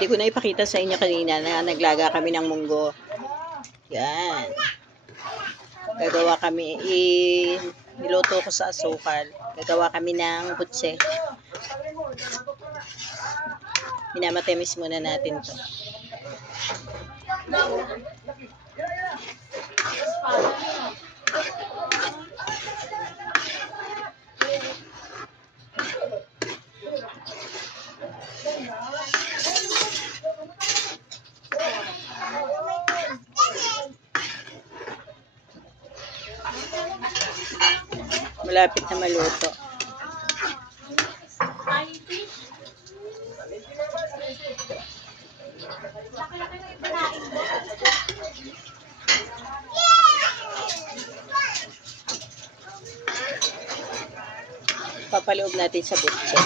Hindi ko na ipakita sa inyo kanina na naglaga kami ng munggo. Yan. Gagawa kami, niluto ko sa asukal. Gagawa kami ng butse. Minamatamis muna natin to. Malapit na maluto. Papaloob natin sa butse.